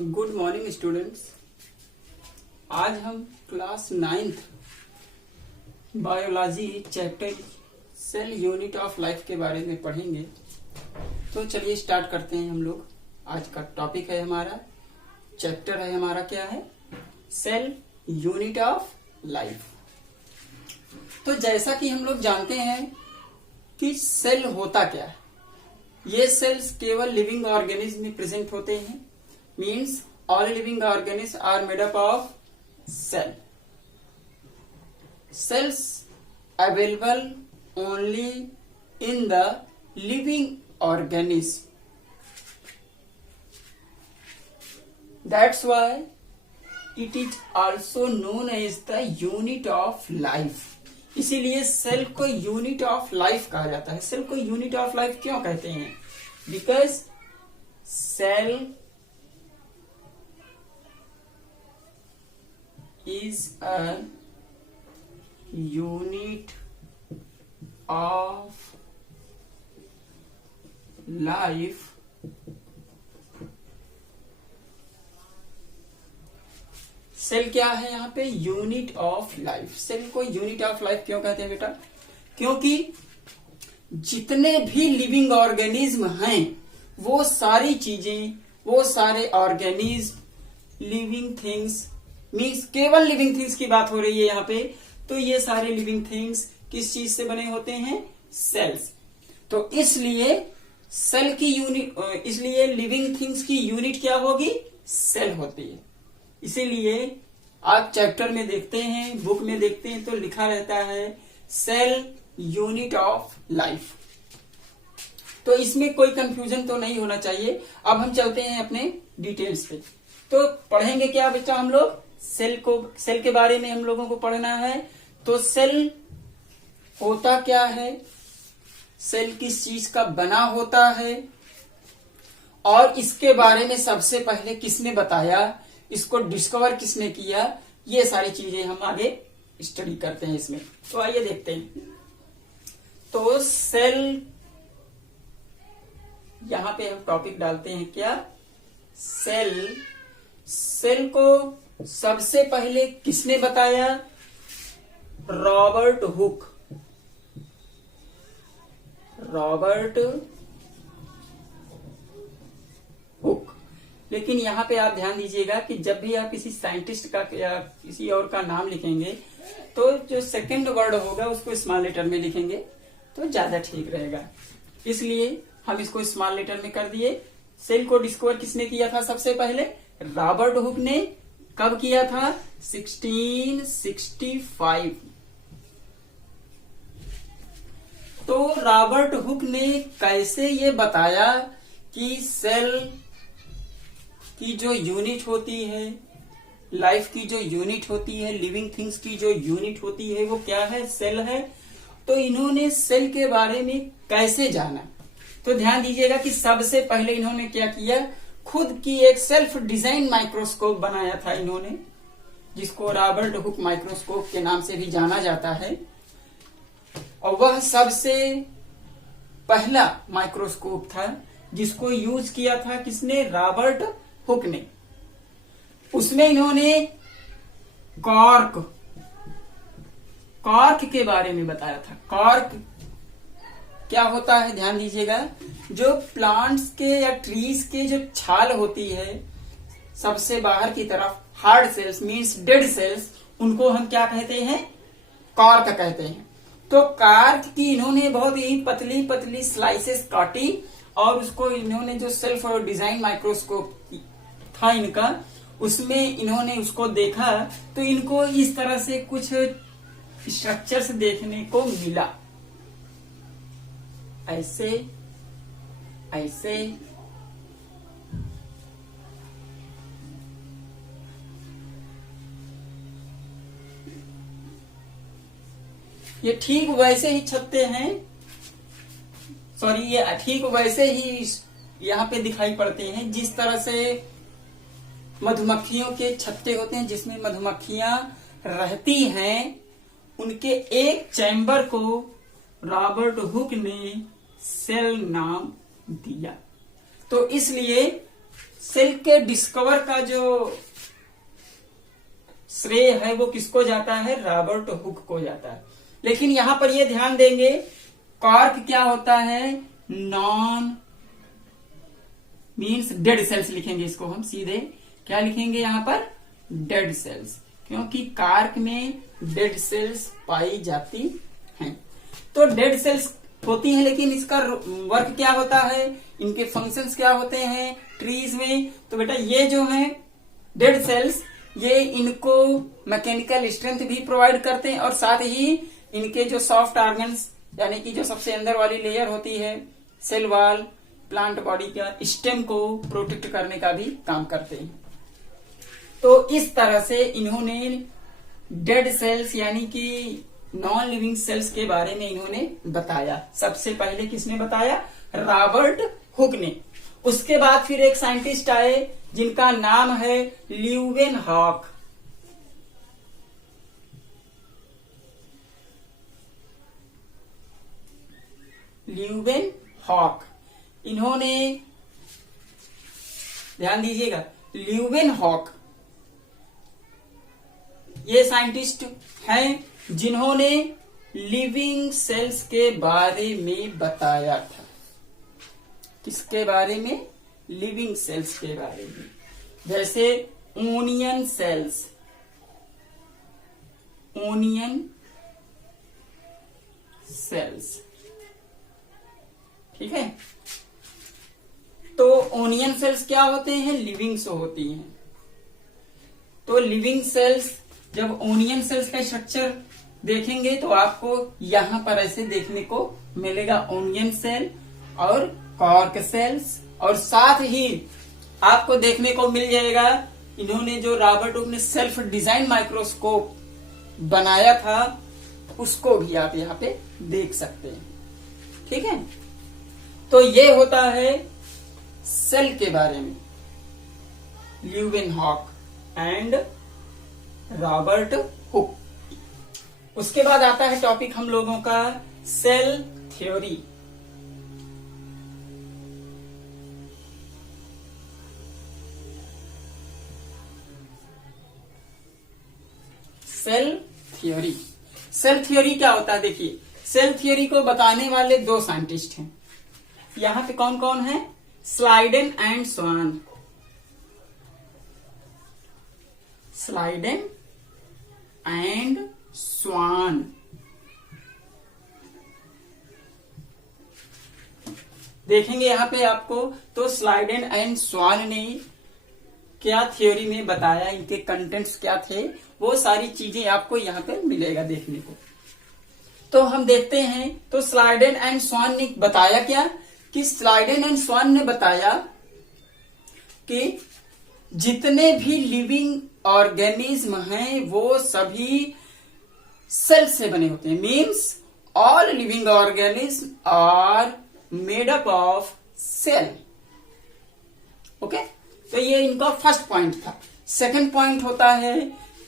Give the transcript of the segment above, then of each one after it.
Good morning students. आज हम class 9th biology chapter cell unit of life के बारे में पढ़ेंगे। तो चलिए स्टार्ट करते हैं हम लोग। आज का टॉपिक है हमारा, चैप्टर है हमारा, क्या है? Cell unit of life. तो जैसा कि हम लोग जानते हैं कि सेल होता क्या है, ये सेल्स केवल लिविंग ऑर्गेनिज्म में प्रेजेंट होते हैं। Means all living organisms are made up of cell. Cells available only in the living organism. That's why it is also known as the unit of life. इसीलिए cell को unit of life कहा जाता है। Cell को unit of life क्यों कहते हैं? Because cell is a unit of life cell क्या है यहाँ पे? Unit of life. सेल को यूनिट ऑफ लाइफ क्यों कहते हैं बेटा? क्योंकि जितने भी लिविंग ऑर्गेनिज्म हैं वो सारी चीजें, वो सारे ऑर्गेनिज्म, लिविंग थिंग्स, मीन्स केवल लिविंग थिंग्स की बात हो रही है यहाँ पे। तो ये सारे लिविंग थिंग्स किस चीज से बने होते हैं? सेल्स। तो इसलिए सेल की यूनिट, इसलिए लिविंग थिंग्स की यूनिट क्या होगी? सेल होती है। इसीलिए आप चैप्टर में देखते हैं, बुक में देखते हैं तो लिखा रहता है सेल यूनिट ऑफ लाइफ। तो इसमें कोई कंफ्यूजन तो नहीं होना चाहिए। अब हम चलते हैं अपने डिटेल्स पे। तो पढ़ेंगे क्या बेटा हम लोग? सेल के बारे में हम लोगों को पढ़ना है। तो सेल होता क्या है, सेल किस चीज का बना होता है, और इसके बारे में सबसे पहले किसने बताया, इसको डिस्कवर किसने किया, ये सारी चीजें हम आगे स्टडी करते हैं इसमें। तो आइए देखते हैं। तो सेल, यहां पे हम टॉपिक डालते हैं क्या? सेल। सेल को सबसे पहले किसने बताया? Robert Hooke. Robert Hooke. लेकिन यहां पे आप ध्यान दीजिएगा कि जब भी आप किसी साइंटिस्ट का या किसी और का नाम लिखेंगे तो जो सेकंड वर्ड होगा उसको स्मॉल लेटर में लिखेंगे तो ज्यादा ठीक रहेगा। इसलिए हम इसको स्मॉल लेटर में कर दिए। सेल को डिस्कवर किसने किया था? सबसे पहले रॉबर्ट हुक ने। कब किया था? 1665। तो रॉबर्ट हुक ने कैसे ये बताया कि सेल की जो यूनिट होती है, लाइफ की जो यूनिट होती है, लिविंग थिंग्स की जो यूनिट होती है, वो क्या है? सेल है। तो इन्होंने सेल के बारे में कैसे जाना? तो ध्यान दीजिएगा कि सबसे पहले इन्होंने क्या किया? खुद की एक सेल्फ डिजाइन माइक्रोस्कोप बनाया था इन्होंने, जिसको रॉबर्ट हुक माइक्रोस्कोप के नाम से भी जाना जाता है। और वह सबसे पहला माइक्रोस्कोप था जिसको यूज किया था किसने? रॉबर्ट हुक ने। उसमें इन्होंने कॉर्क के बारे में बताया था। कॉर्क क्या होता है? ध्यान दीजिएगा, जो प्लांट्स के या ट्रीज के जो छाल होती है सबसे बाहर की तरफ, hard cells means dead cells, उनको हम क्या कहते हैं? कॉर्क कहते हैं। तो कॉर्क की इन्होंने बहुत ही पतली पतली स्लाइसेस काटी और उसको इन्होंने, जो सेल्फ डिजाइन माइक्रोस्कोप था इनका, उसमें इन्होंने उसको देखा तो इनको इस तरह से कुछ स्ट्रक्चर्स देखने को मिला। ऐसे ऐसे ये ठीक वैसे ही छत्ते हैं, सॉरी, ये ठीक वैसे ही यहाँ पे दिखाई पड़ते हैं जिस तरह से मधुमक्खियों के छत्ते होते हैं जिसमें मधुमक्खियां रहती हैं। उनके एक चैम्बर को रॉबर्ट हुक ने सेल नाम दिया। तो इसलिए सेल के डिस्कवर का जो श्रेय है वो किसको जाता है, रॉबर्ट हुक को जाता है। लेकिन यहां पर ये ध्यान देंगे, कॉर्क क्या होता है, नॉन मीन्स डेड सेल्स लिखेंगे इसको हम सीधे, क्या लिखेंगे यहां पर, डेड सेल्स, क्योंकि कार्क में डेड सेल्स पाई जाती हैं। तो डेड सेल्स होती हैं, लेकिन इसका वर्क क्या होता है, इनके फंक्शंस क्या होते हैं ट्रीज में। तो बेटा ये जो है डेड सेल्स, ये इनको मैकेनिकल स्ट्रेंथ भी प्रोवाइड करते हैं और साथ ही इनके जो सॉफ्ट ऑर्गन्स यानी कि जो सबसे अंदर वाली लेयर होती है सेल वॉल, प्लांट बॉडी का स्टेम को प्रोटेक्ट करने का भी काम करते हैं। तो इस तरह से इन्होंने डेड सेल्स यानी कि नॉन लिविंग सेल्स के बारे में इन्होंने बताया। सबसे पहले किसने बताया, रॉबर्ट हुक ने। उसके बाद फिर एक साइंटिस्ट आए जिनका नाम है ल्यूवेनहॉक। ल्यूवेनहॉक, इन्होंने ध्यान दीजिएगा, ल्यूवेनहॉक ये साइंटिस्ट हैं जिन्होंने लिविंग सेल्स के बारे में बताया था। किसके बारे में, लिविंग सेल्स के बारे में। जैसे ओनियन सेल्स, ओनियन सेल्स, ठीक है। तो ओनियन सेल्स क्या होते हैं, लिविंग से होती हैं। तो लिविंग सेल्स, जब ओनियन सेल्स का स्ट्रक्चर देखेंगे तो आपको यहां पर ऐसे देखने को मिलेगा, ओनियन सेल और कॉर्क सेल्स, और साथ ही आपको देखने को मिल जाएगा इन्होंने जो रॉबर्ट हुक ने सेल्फ डिजाइन माइक्रोस्कोप बनाया था उसको भी आप यहाँ पे देख सकते हैं, ठीक है। तो ये होता है सेल के बारे में, ल्यूवेनहॉक एंड रॉबर्ट हुक। उसके बाद आता है टॉपिक हम लोगों का cell theory. Cell theory, cell theory क्या होता है, देखिए सेल थ्योरी को बताने वाले दो साइंटिस्ट हैं। यहां पे कौन कौन है, Schleiden and Schwann. Schleiden and Schwann, देखेंगे यहां पे आपको। तो स्लाइडेन एंड स्वान ने क्या थ्योरी में बताया, इनके कंटेंट्स क्या थे, वो सारी चीजें आपको यहाँ पे मिलेगा देखने को। तो हम देखते हैं, तो स्लाइडेन एंड स्वान ने बताया क्या, कि स्लाइडेन एंड स्वान ने बताया कि जितने भी लिविंग ऑर्गेनिज्म हैं वो सभी सेल से बने होते हैं। Means all living organism are made up of cell. Okay, तो ये इनका फर्स्ट पॉइंट था। सेकंड पॉइंट होता है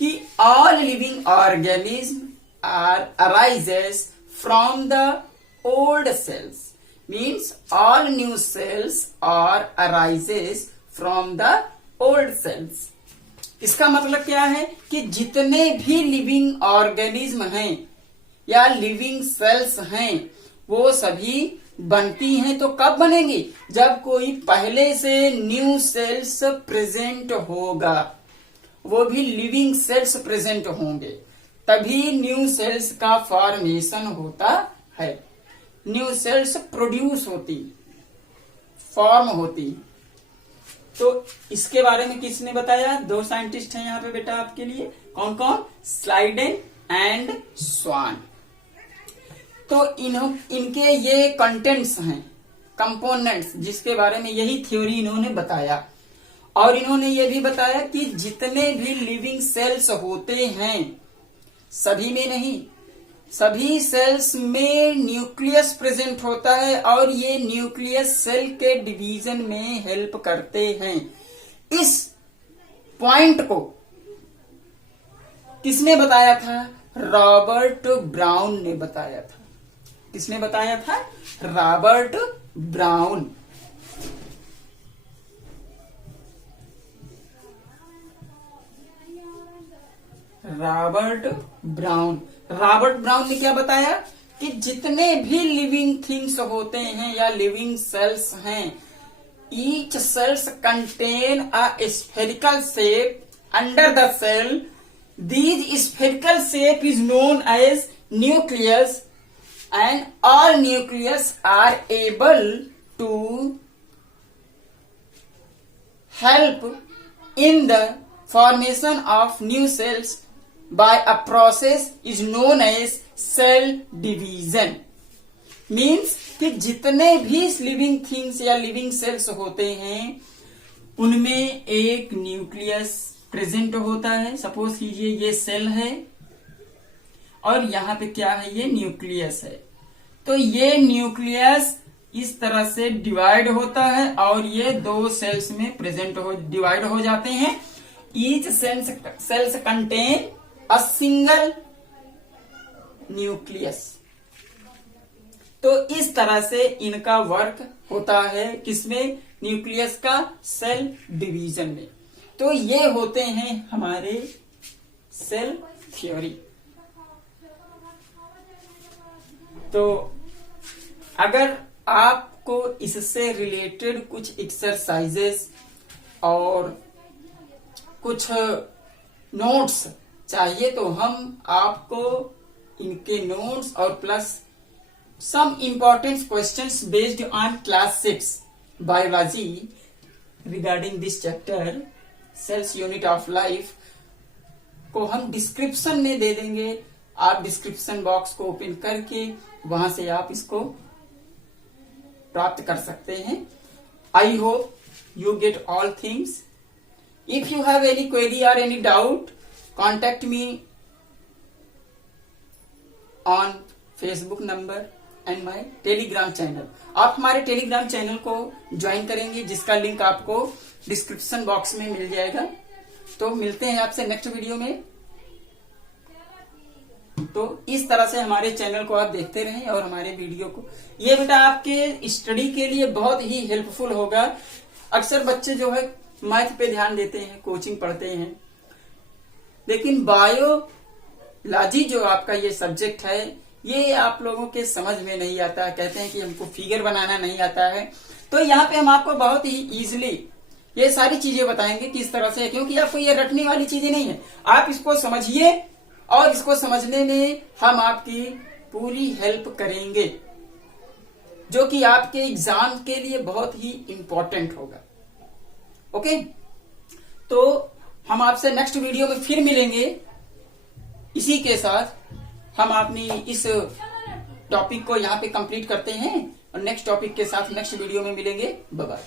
कि all living organism are arises from the old cells. Means all new cells are arises from the old cells. इसका मतलब क्या है कि जितने भी लिविंग ऑर्गेनिज्म हैं या लिविंग सेल्स हैं वो सभी बनती हैं। तो कब बनेंगी, जब कोई पहले से न्यू सेल्स प्रेजेंट होगा, वो भी लिविंग सेल्स प्रेजेंट होंगे, तभी न्यू सेल्स का फॉर्मेशन होता है, न्यू सेल्स प्रोड्यूस होती, फॉर्म होती। तो इसके बारे में किसने बताया, दो साइंटिस्ट हैं यहाँ पे बेटा आपके लिए, कौन कौन, स्लाइडेन एंड स्वान। तो इनके ये कंटेंट्स हैं, कंपोनेंट्स, जिसके बारे में यही थ्योरी इन्होंने बताया। और इन्होंने ये भी बताया कि जितने भी लिविंग सेल्स होते हैं, सभी में नहीं, सभी सेल्स में न्यूक्लियस प्रेजेंट होता है और ये न्यूक्लियस सेल के डिवीजन में हेल्प करते हैं। इस पॉइंट को किसने बताया था, रॉबर्ट ब्राउन ने बताया था। किसने बताया था, रॉबर्ट ब्राउन। रॉबर्ट ब्राउन ने क्या बताया कि जितने भी लिविंग थिंग्स होते हैं या लिविंग सेल्स हैं, each cells contain a spherical shape under the cell. These spherical shape is known as nucleus, and all nucleus are able to help in the formation of new cells by a process is known as cell division. Means कि जितने भी living things या living sales होते हैं उनमें एक nucleus present होता है. सपोज कीजिए ये सेल है और यहाँ पे क्या है, ये न्यूक्लियस है. तो ये न्यूक्लियस इस तरह से डिवाइड होता है और ये दो सेल्स में डिवाइड हो जाते हैं. Each cells contain a single nucleus. तो इस तरह से इनका वर्क होता है किसमें, न्यूक्लियस का सेल डिवीजन में. तो ये होते हैं हमारे सेल थ्योरी. तो अगर आपको इससे रिलेटेड कुछ एक्सरसाइजेस और कुछ नोट्स चाहिए तो हम आपको इनके नोट्स और plus some important questions based on class 6 biology regarding this chapter cells unit of life को हम डिस्क्रिप्शन में दे देंगे. आप डिस्क्रिप्शन बॉक्स को ओपन करके वहां से आप इसको प्राप्त कर सकते हैं. I hope you get all things. If you have any query और any doubt, contact me on Facebook number and my Telegram channel. आप हमारे टेलीग्राम चैनल को ज्वाइन करेंगे जिसका लिंक आपको डिस्क्रिप्शन बॉक्स में मिल जाएगा. तो मिलते हैं आपसे नेक्स्ट वीडियो में. तो इस तरह से हमारे चैनल को आप देखते रहें और हमारे वीडियो को, ये बेटा आपके स्टडी के लिए बहुत ही हेल्पफुल होगा. अक्सर बच्चे जो है मैथ पे ध्यान देते हैं, कोचिंग पढ़ते हैं, लेकिन बायोलॉजी जो आपका ये सब्जेक्ट है ये आप लोगों के समझ में नहीं आता. कहते हैं कि हमको फिगर बनाना नहीं आता है. तो यहाँ पे हम आपको बहुत ही इजीली ये सारी चीजें बताएंगे किस तरह से, क्योंकि आपको ये रटने वाली चीजें नहीं है. आप इसको समझिए और इसको समझने में हम आपकी पूरी हेल्प करेंगे, जो कि आपके एग्जाम के लिए बहुत ही इंपॉर्टेंट होगा. ओके, तो हम आपसे नेक्स्ट वीडियो में फिर मिलेंगे. इसी के साथ हम अपनी इस टॉपिक को यहाँ पे कंप्लीट करते हैं और नेक्स्ट टॉपिक के साथ नेक्स्ट वीडियो में मिलेंगे. Bye bye.